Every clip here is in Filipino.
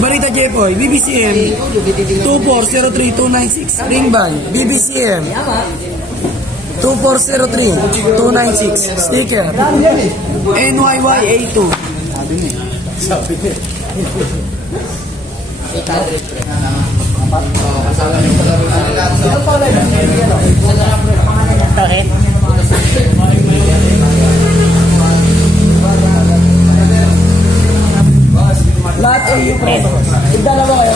Barita Jepoy, BBCM 2403296 ring band, BBCM 2403296 sticker, NYYA2. Lahat AU pre. Dalawa kayo.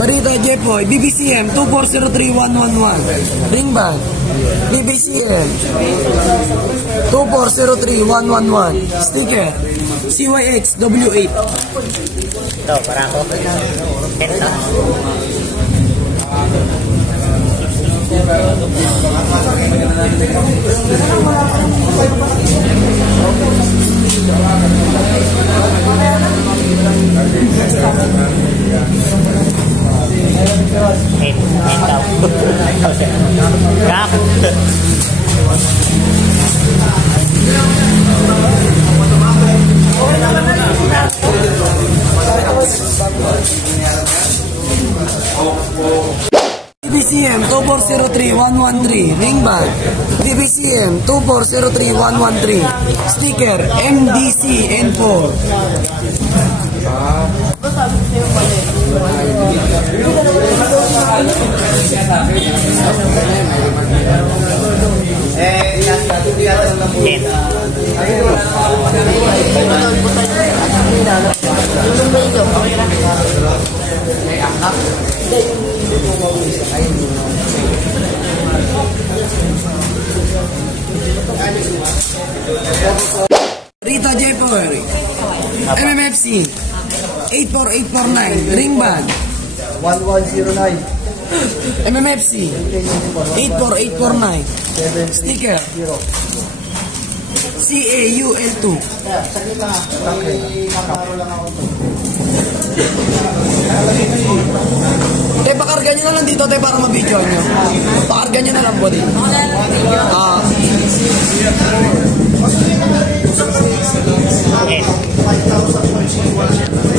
Barita Jepoy, BBCM 2403111 ring band, BBCM 2403111 sticker, CYX W8. Ito, para ako. Ito. BBCM 2403113 ring band, BBCM 2403113 sticker, MDC N4. Rita Jepoy, MMFC 84849 ring band, 1109 MMFC 84849 sticker, CAUL2. Pakarga nyo na lang dito para mabidyo nyo. Pakarga nyo na lang po dito.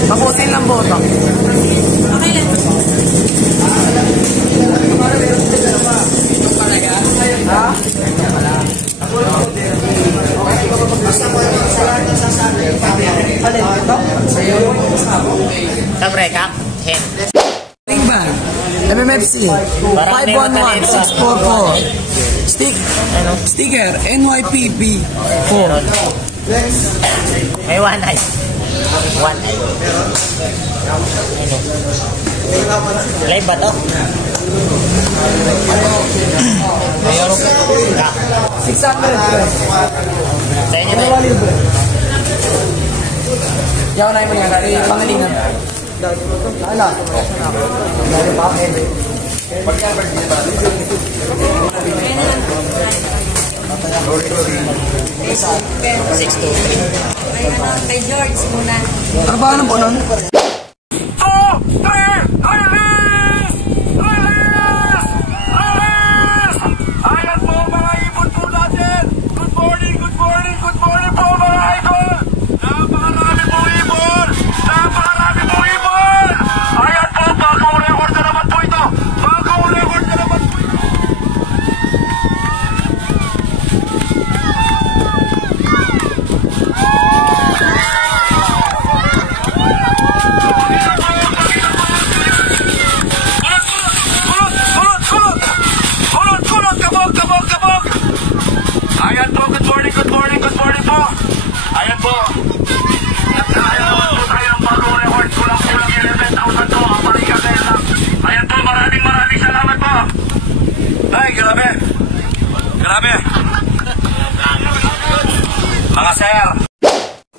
Tapusin lang po ito. Okay lang. Sabre ka? Ring band, MMFC 511644 sticker, NYPP4. May one eye. One eye. Live ba to? Mayroon ka. 600. Sa inyo na yun. Yaw na yung mga pangalingan. Ala. Kay George muna. Ano ba po nun? Ayan po mga ibon po natin. Good morning po mga idol. Napakarami po ibon. Ayan po, bagong record na naman po ito. Mga sir.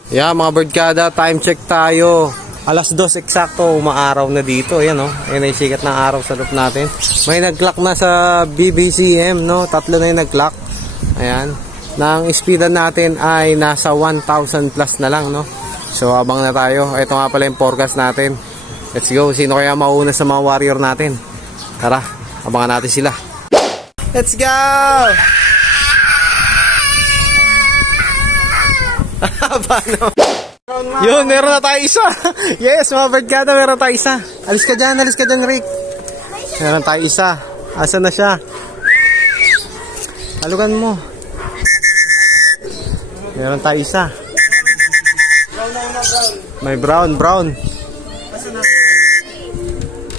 Yeah, mga birdkada, time check tayo. Alas 2 eksakto, umaaraw na dito. Ayan, oh. Ayan na yung sikat ng araw sa roof natin. May nag-clock na sa BBCM, no? 3 na yung nag-clock. Ayan. Nang speedan natin ay nasa 1,000 plus na lang, no? So, abang na tayo. Ito nga pala yung forecast natin. Let's go. Sino kaya mauna sa mga warrior natin? Tara, abangan natin sila. Let's go! Paano? Yun, meron na tayo isa. Yes, mga barkada, meron tayo isa. Alis ka dyan, Rick. Meron tayo isa. Asa na siya? Halugan mo. Meron tayo isa. May brown.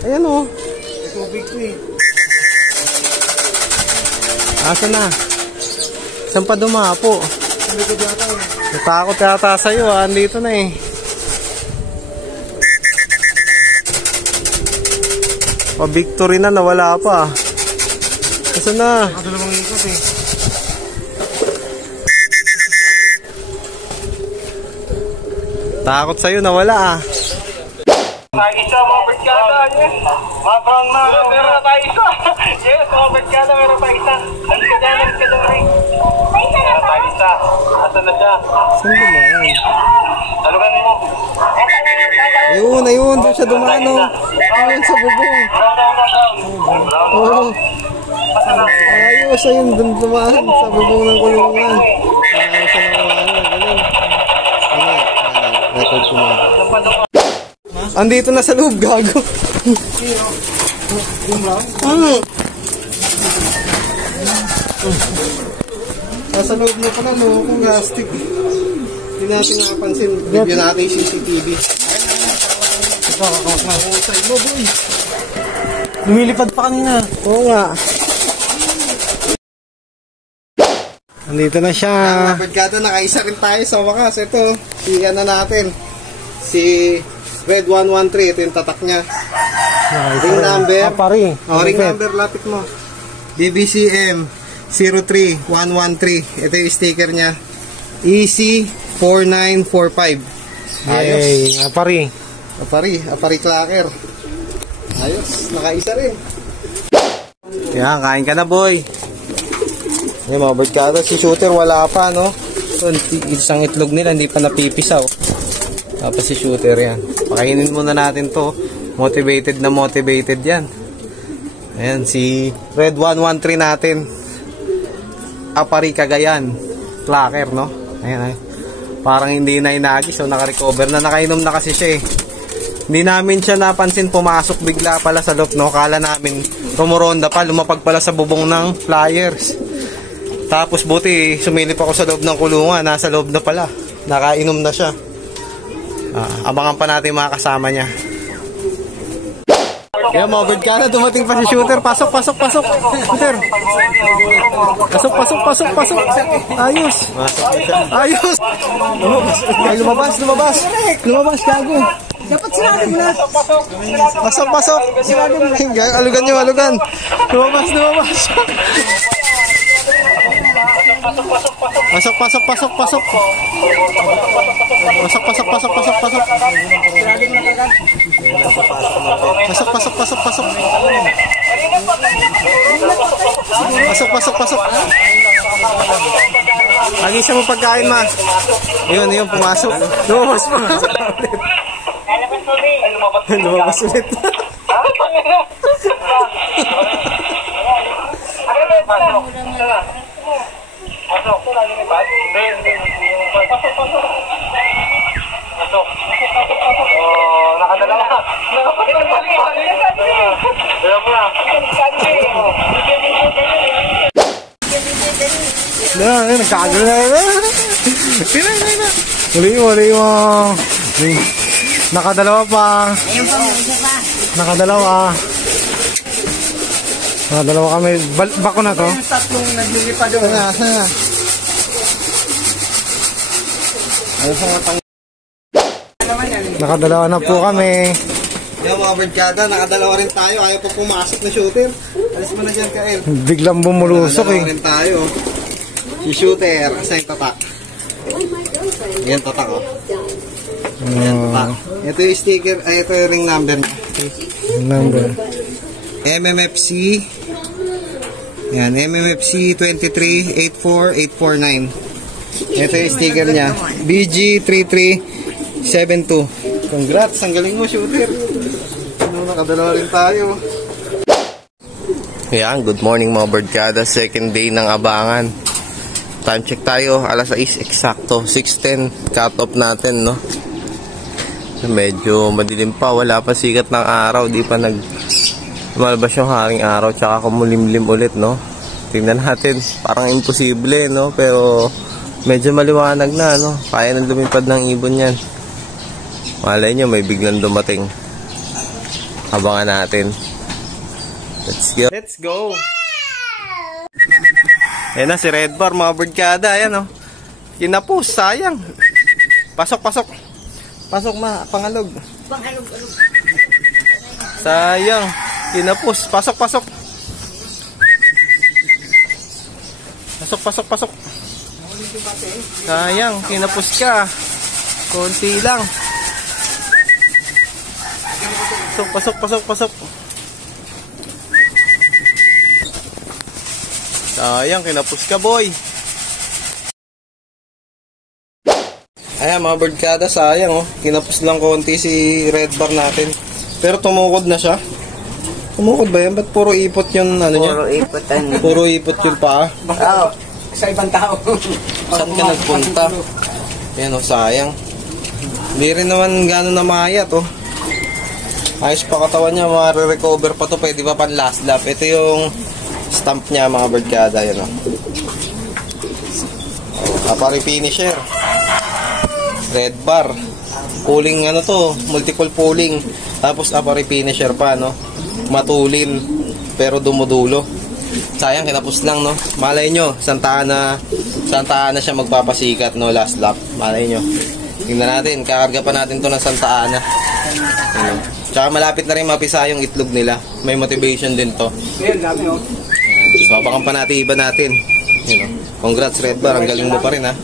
Ayan o. Asa na? Saan pa dumapo? Natakot yata sa'yo, andito na eh. Pa-victory na, nawala pa. Asa na? Dalawang ikot eh. Takot sa'yo, nawala ah. Isa, mga barkada. Yes. Meron na tayo isa. Yes, mga barkada, meron tayo isa. Alis ka dyan, Ray. Meron tayo isa. Asan na siya? Saan dumaan? Talugan mo. Ayun, doon siya dumaan o. Ayun sa bubong. Oo. Ayos, ayun, doon dumaan sa bubong ng kulungan. Ayos siya naman, ganun. Record ko mo. Andito na sa loob, gago. Nasa loob na pala, no? Kung gastic. Hindi natin nakapansin. Review natin yung CCTV. Lumilipad pa kanina. Oo nga. Andito na siya. Barkada, nakaisa rin tayo sa wakas. Ito, siya na natin. Si Red 113, ito yung tatak niya. Ring number. Ring number, lapit mo. BBCM 03113. Ito yung sticker niya. EC4945. Ayos. Apari clacker. Ayos, nakaisa rin. Yan, kain ka na, boy. Yung mga barkada, si shooter wala pa, no? So, isang itlog nila, hindi pa napipisaw. Tapos si shooter yan. Pakainin muna natin to. Motivated yan. Ayan, si Red 113 natin. Apari Cagayan. Clacker, no? Ayan, ay. Parang hindi na inagi. So, naka-recover na. Nakainom na kasi siya eh. Hindi namin siya napansin. Pumasok bigla pala sa loob, no? Kala namin tumuronda pa. Lumapag pala sa bubong ng flyers. Tapos buti, sumilip ako sa loob ng kulungan. Nasa loob na pala. Nakainom na siya. Abangan pa natin mga kasama niya. Yan, mga bird ka na. Dumating pa si shooter. Pasok. Shooter. Pasok. Ayos. Ay, lumabas, gago. Dapat sinabi mo na. Pasok. Alugan nyo. Lumabas. Pasok. Lagi siya mo pagkain, ma. Yun, pumasok. Lumabas ulit. Nakadalawa. Nagkagano na. Huli mo. Nakadalawa pa. Nakadalawa kami. Bako na to. Tatlong naglilipad doon. Sana. Nakadalawa na po kami. Yung mga barkada, nakadalawa rin tayo. Ayaw pa pumasok na shooter. Alis mo na dyan, Kael. Biglang bumulusok eh. Nakadalawa rin tayo. Si shooter, sa yung tatak. Yan tatak oh. Yan tatak. Ito yung sticker, ito yung ring number. MMFC. Yan, MMFC 2384849. Ito yung sticker niya. BG3372. Congrats, ang galing mo, shooter. Nakadalawa rin tayo. Yan, good morning mga birdkada. Second day ng abangan. Time check tayo, alas 6 eksakto, 6:10 cut off natin, no? Medyo madilim pa, wala pa sikat ng araw, di pa lumalabas yung haring araw, tsaka kumulimlim ulit, no? Tingnan natin, parang imposible, no? Pero medyo maliwanag na, no? Kaya nang lumipad ng ibon yan. Malay nyo, may biglang dumating. Abangan natin. Let's go. Let's go! Ayan na si Red Bar, mga birdkada, ayan, no? Kinapos, sayang. Pasok, pasok. Pasok pangalog. Sayang. Kinapos. Pasok, pasok. Pasok. Sayang. Kinapos ka. Konti lang. Pasok. Sayang. Kinapos ka, boy. Ayan mga birdkada, sayang, oh. Kinapos lang konti si Red Bar natin. Pero tumukod na siya. Tumukod ba yan? Ba't puro ipot yung ano niya? Puro ipot yung paa. Oo. Sa ibang tao. Saan ka nagpunta? Ayan, oh, sayang. Hindi rin naman gano'n na mayat, oh. Ayos pa katawan niya, ma-recover pa to. Pwede pa pan last lap. Ito yung stamp niya mga birdkada, yan, oh. Apari finisher. Red Bar. Pulling ano to, multiple pulling. Tapos apari finisher pa, no? Matulin pero dumudulo. Sayang, kinapos lang, no? Malay nyo, santaan na siya magpapasikat, no? Last lap. Malay nyo. Tingnan natin, kakarga pa natin to ng Santa Ana. Tsaka malapit na rin mapisa yung itlog nila. May motivation din to. Ayan, dami, oh. So, abangan pa natin iba natin. Congrats Red Bar, ang galing mo pa rin, ha?